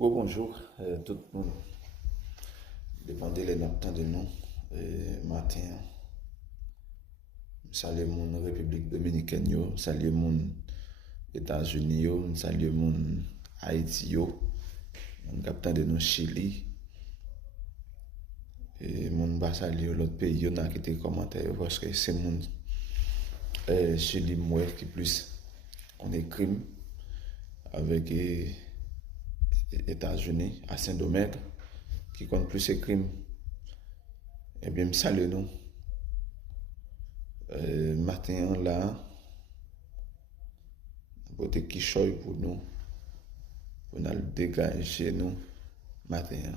Bonjour, tout le monde. Dépendez les temps de nous. Matin, salut mon République Dominicaine, salut mon États-Unis, salut mon Haïti, mon capitaine de nous Chili, et mon bas salut l'autre pays, on a quitté commentaire parce que c'est mon Chili moi qui plus on est crime avec États-Unis à Saint-Domingue qui compte plus ces crimes. Eh bien, salut nous. Matin là, côté qui choy pour nous dégager nous matin.